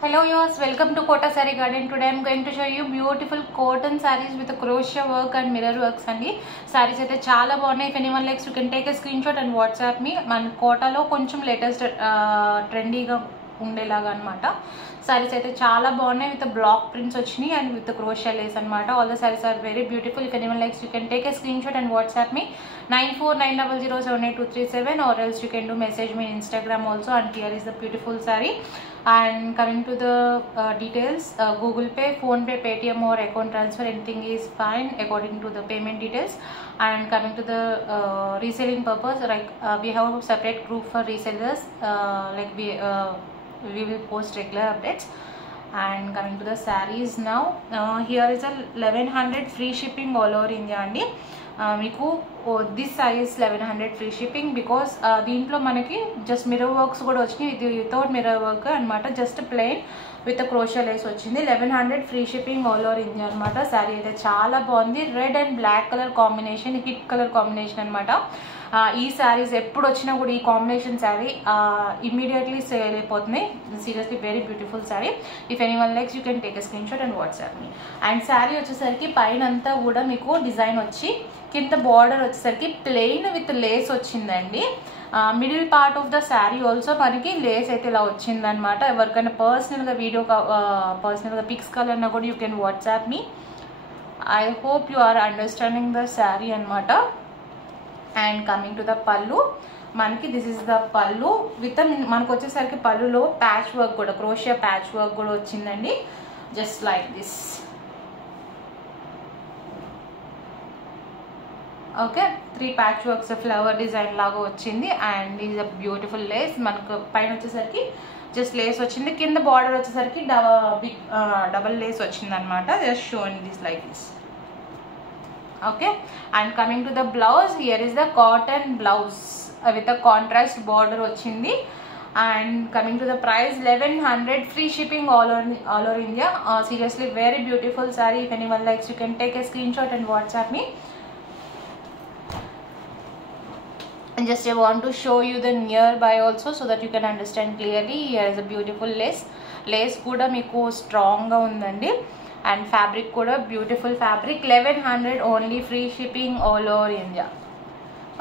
Hello viewers, welcome to Kota Saree Garden. Today I am going to show you beautiful cotton sarees with crochet work and mirror works andi. Sarees aithe chaala baagunayi. If anyone likes, you can take a screenshot and WhatsApp me. Man Kota lo koncham latest trendy ga undelaga anamata. Sarees aithe chaala baagunayi with the block prints vachini and with the crochet lace anamata. All the sarees are very beautiful. If anyone likes, you can take a screenshot and WhatsApp me 9490078237, or else you can do message me on Instagram also. And here is the beautiful saree. And coming to the details, Google Pay, Phone Pay, Paytm or account transfer, anything is fine according to the payment details. And coming to the reselling purpose, like we have a separate group for resellers, we will post regular updates. And coming to the sarees now, here is a 1100 free shipping all over India andi. This size 1100 free shipping because దీంట్లో మనకి just mirror works కూడా వచ్చినాయి. ఇది without mirror work అనమాట, just plain with crochet lace వచ్చింది. 1100 free shipping all over India అనమాట. శారీ అయితే చాలా బాగుంది. Red and black colour combination, hit colour combination అనమాట. ఈ శారీస్ ఎప్పుడు వచ్చినా కూడా ఈ కాంబినేషన్ శారీ ఇమ్మీడియట్లీ సేల్ అయిపోతుంది. Seriously very beautiful sari. If any one likes you can take a screenshot and WhatsApp me. And sari వచ్చేసరికి పైన అంతా కూడా మీకు డిజైన్ వచ్చి కింద బార్డర్ వచ్చేసరికి ప్లెయిన్ విత్ లేస్ వచ్చిందండి. Middle part of the sari also మనకి లేస్ అయితే ఇలా వచ్చిందనమాట. ఎవరికైనా పర్సనల్గా పర్సనల్గా పిక్స్ కావాలన్నా కూడా you can WhatsApp me. I hope you are understanding the sari అనమాట. And coming to the pallu, మనకి this is the pallu with మనకు వచ్చేసరికి పళ్ళులో ప్యాచ్ వర్క్ కూడా, క్రోషియా ప్యాచ్ వర్క్ కూడా వచ్చిందండి. Just like this. Okay, 3 patch works flower design లాగా వచ్చింది. అండ్ ఇది బ్యూటిఫుల్ లేస్. మనకు పైన వచ్చేసరికి జస్ట్ లేస్ వచ్చింది, కింద బార్డర్ వచ్చేసరికి డబల్ లేస్ వచ్చింది అనమాట. Just showing this like this. Okay, and coming to the blouse, here is the cotton blouse with a contrast border వచ్చింది. And coming to the price 1100 free shipping all over India. Seriously very beautiful sari. If any one likes you can take a screenshot and WhatsApp me. And just I want to show you the nearby also so that you can understand clearly. Here is a beautiful lace. Lace kuda meeku strong ga undandi, and fabric kuda beautiful fabric. 1100 only, free shipping all over India.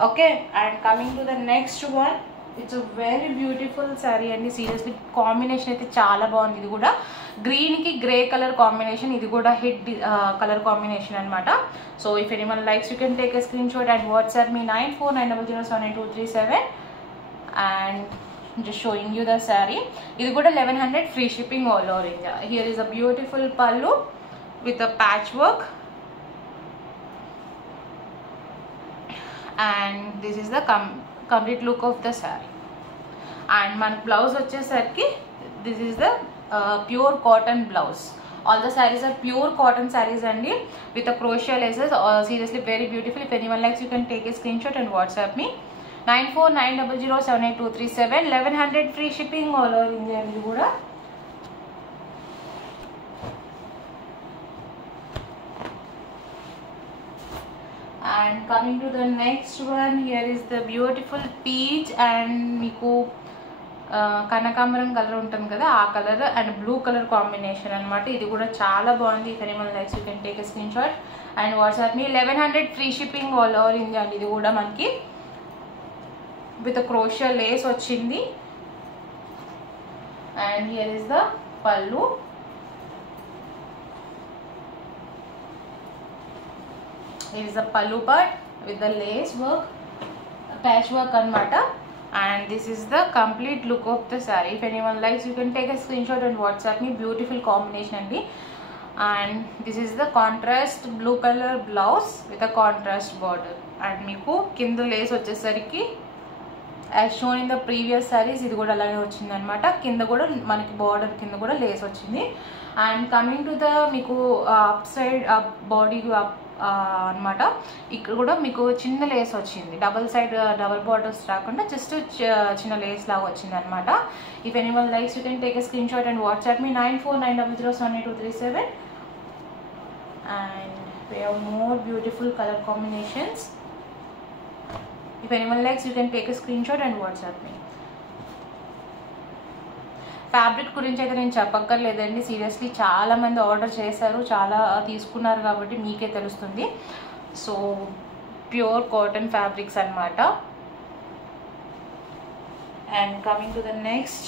Okay, and coming to the next one, it's a very beautiful saree and seriously combination aithe chaala baagundi. Idi kuda green ki grey color combination, idi kuda hit color combination anamata. So if anyone likes, you can take a screenshot and WhatsApp me 9490078237. and just showing you the saree. Idi kuda 1100 free shipping all over India. Here is a beautiful pallu with a patchwork, and this is the complete look of the saree. And man blouse vachesariki this is the pure cotton blouse. All the sarees are pure cotton sarees andi with a crochet laces. Seriously very beautiful. If anyone likes, you can take a screenshot and WhatsApp me 9490078237. 1100 free shipping all over India andi kuda. And coming to the next one, here is the beautiful peach and meeku కనకాంబరం colour ఉంటుంది కదా, ఆ colour and blue colour combination అనమాట. ఇది కూడా చాలా బాగుంది. If anyone likes, you can take a screenshot and WhatsApp me. 1100 free shipping all over India అండి. ఇది కూడా మనకి విత్ క్రోషియా లేస్ వచ్చింది. అండ్ హియర్ ఇస్ ద పల్లు. Here is the pallu part with the lace work, patch work anamata. And this is the complete look of the saree. If anyone likes, you can take a screenshot and WhatsApp me. Beautiful combination andi. And this is the contrast blue color blouse with a contrast border. And meeku kinda lace vachesariki as shown in the previous sarees, ఇది కూడా అలాగే వచ్చింది అనమాట. కింద కూడా మనకి border కింద కూడా లేస్ వచ్చింది. అండ్ కమింగ్ టు ద మీకు అప్ సైడ్ బాడీ అనమాట, ఇక్కడ కూడా మీకు చిన్న లేస్ వచ్చింది. డబల్ బార్డర్స్ రాకుండా జస్ట్ చిన్న లేస్ లాగా వచ్చింది అనమాట. If anyone likes, you can take a screenshot and WhatsApp me 9490078237. and we have more beautiful color combinations. If anyone likes, you can take a screenshot and WhatsApp me. Fabric గురించి అయితే నేను చెప్పక్కర్లేదండి, seriously చాలామంది order చేశారు, చాలా తీసుకున్నారు కాబట్టి మీకే తెలుస్తుంది. సో ప్యూర్ కాటన్ ఫ్యాబ్రిక్స్ అన్నమాట. And coming to the next,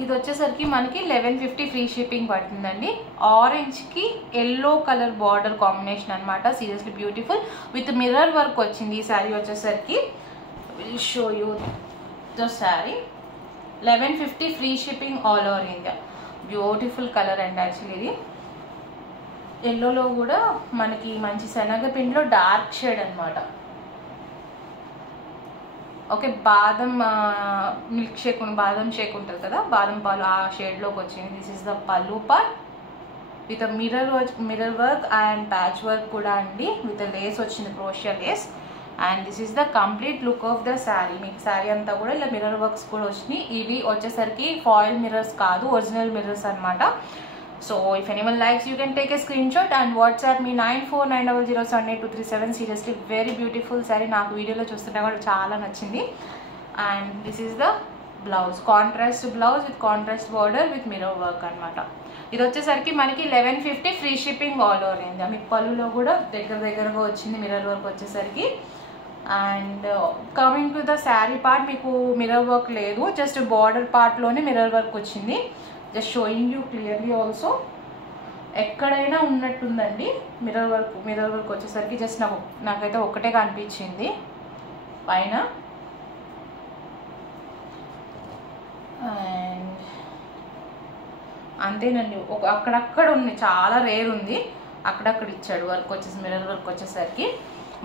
ఇది వచ్చేసరికి మనకి 1150 ఫ్రీ షిప్పింగ్ పడుతుందండి. ఆరెంజ్కి ఎల్లో కలర్ బార్డర్ కాంబినేషన్ అనమాట. Seriously beautiful with mirror work వచ్చింది ఈ శారీ వచ్చేసరికి. Will show you the sari. 1150 free shipping all over India. Beautiful colour అండి యాక్చువల్లీ. ఇది ఎల్లోలో కూడా మనకి మంచి శనగపిండిలో డార్క్ షేడ్ అనమాట. ఓకే, బాదం మిల్క్ షేక్, బాదం షేక్ ఉంటుంది కదా, బాదం పాలు ఆ షేడ్లోకి వచ్చింది. దిస్ ఈస్ ద పల్లు part with mirror work and patch work కూడా అండి, విత్ లేస్ వచ్చింది, క్రోషియా Lay's. And this is the complete look of the sari. మీకు శారీ అంతా కూడా ఇలా మిర్రర్ వర్క్స్ కూడా వచ్చినాయి. ఇవి వచ్చేసరికి ఫాయిల్ మిర్రర్స్ కాదు, ఒరిజినల్ మిర్రర్స్ అనమాట. So if anyone likes, you can take a screenshot and WhatsApp me 9490078237. seriously very beautiful saree. నాకు వీడియోలో చూస్తుంటే కూడా చాలా నచ్చింది. And this is the blouse, contrast blouse with contrast border with mirror work అనమాట. ఇది వచ్చేసరికి మనకి 1150 free shipping all over India. మీకు పళ్ళులో కూడా దగ్గరగా వచ్చింది మిర్రర్ వర్క్ వచ్చేసరికి. And coming to the sari part, మీకు మిర్రర్ వర్క్ లేదు, జస్ట్ బార్డర్ పార్ట్లోనే మిర్రర్ వర్క్ వచ్చింది. Just showing you clearly also. ఎక్కడైనా ఉన్నట్టుందండి మిర్రర్ వర్క్ వచ్చేసరికి. జస్ట్ నాకైతే ఒక్కటే కనిపించింది పైన. అండ్ అంతేనండి, అక్కడక్కడ ఉంది, చాలా రేర్ ఉంది, అక్కడక్కడ ఇచ్చాడు వర్క్ వచ్చేసి, మిర్రర్ వర్క్ వచ్చేసరికి.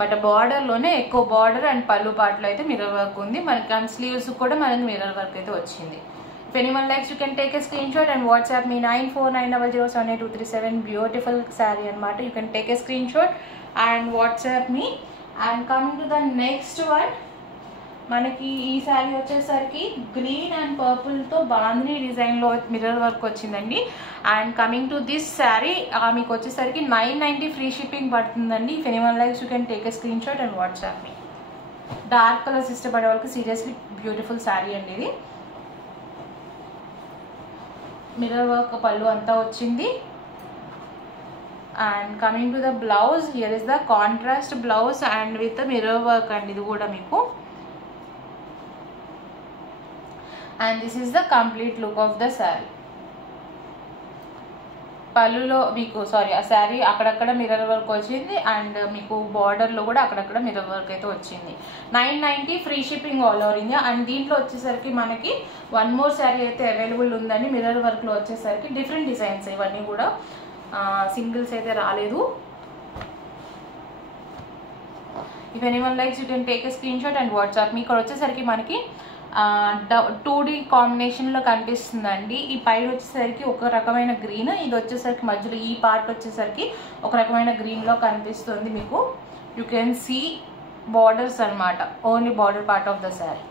బట్ బార్డర్లోనే ఎక్కువ బార్డర్ అండ్ పళ్ళు పాటలో అయితే మిర్రర్ వర్క్ ఉంది మనకి. అండ్ స్లీవ్స్ కూడా మనకి మిర్రర్ వర్క్ అయితే వచ్చింది. If anyone likes, you can take a screenshot and WhatsApp me 9490078237. beautiful saree anamata. You can take a screenshot and WhatsApp me. And coming to the next one, మనకి ఈ శారీ వచ్చేసరికి green and purple తో bandhani design లో mirror work వచ్చిందండి. And coming to this sari మీకు వచ్చేసరికి 990 free shipping పడుతుందండి. If anyone likes, you can take a screenshot and WhatsApp me. Dark colours ఇష్టపడే వాళ్ళకి సీరియస్లీ బ్యూటిఫుల్ శారీ అండి ఇది. మిర్రర్ వర్క్ పళ్ళు అంతా వచ్చింది. And coming to the blouse, here is the contrast blouse and with mirror work అండి ఇది కూడా మీకు. And this is the complete look of the sari. పళ్ళులో మీకు ఆ శారీ అక్కడక్కడ మిర్రర్ వర్క్ వచ్చింది అండ్ మీకు బార్డర్లో కూడా అక్కడక్కడ మిర్రర్ వర్క్ అయితే వచ్చింది. 990 free shipping all over India. And దీంట్లో వచ్చేసరికి మనకి వన్ మోర్ శారీ అయితే అవైలబుల్ ఉందండి. మిర్రర్ వర్క్లో వచ్చేసరికి డిఫరెంట్ డిజైన్స్, ఇవన్నీ కూడా సింగిల్స్ అయితే రాలేదు. If anyone likes, you can take a screenshot and WhatsApp me. ఇక్కడ వచ్చేసరికి మనకి 2D కాంబినేషన్లో కనిపిస్తుందండి. ఈ పైన వచ్చేసరికి ఒక రకమైన గ్రీన్, ఇది వచ్చేసరికి మధ్యలో ఈ పార్ట్ వచ్చేసరికి ఒక రకమైన గ్రీన్లో కనిపిస్తుంది మీకు. యూ కెన్ సీ బార్డర్స్ అనమాట, only border part of the sari.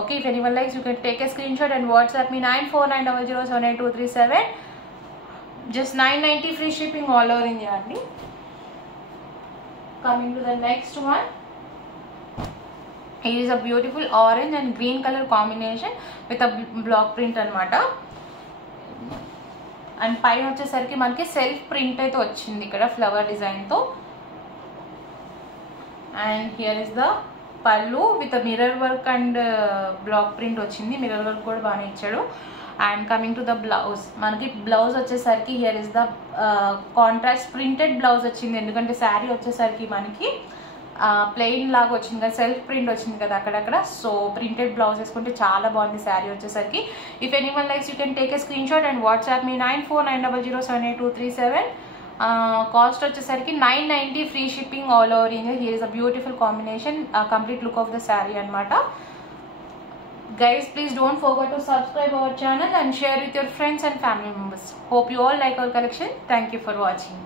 Okay, if anyone likes, you can take a screenshot and WhatsApp me 9490078237. Just 990 free shipping all over India అండి. Coming to the next one, it is a beautiful orange and green color combination with a block print anamata. And పైన వచ్చేసరికి మనకి self print అయితే వచ్చింది ఇక్కడ flower design తో. And here is the pallu with mirror work and block print వచ్చింది. Mirror work కూడా బాగానే ఇచ్చాడు. And coming to the blouse, మనకి బ్లౌజ్ వచ్చేసరికి here is the contrast printed blouse వచ్చింది. ఎందుకంటే శారీ వచ్చేసరికి మనకి ప్లెయిన్ లాగా వచ్చింది కదా, సెల్ఫ్ ప్రింట్ వచ్చింది కదా అక్కడక్కడ. సో ప్రింటెడ్ బ్లౌజ్ వేసుకుంటే చాలా బాగుంది శారీ వచ్చేసరికి. If anyone likes, you can take a screenshot and WhatsApp me 9490078237. Cost వచ్చేసరికి 990 free shipping all over India. Here is a beautiful combination, complete look of the sari అనమాట. Guys, please don't forget to subscribe our channel and share with your friends and family members. Hope you all like our collection. Thank you for watching.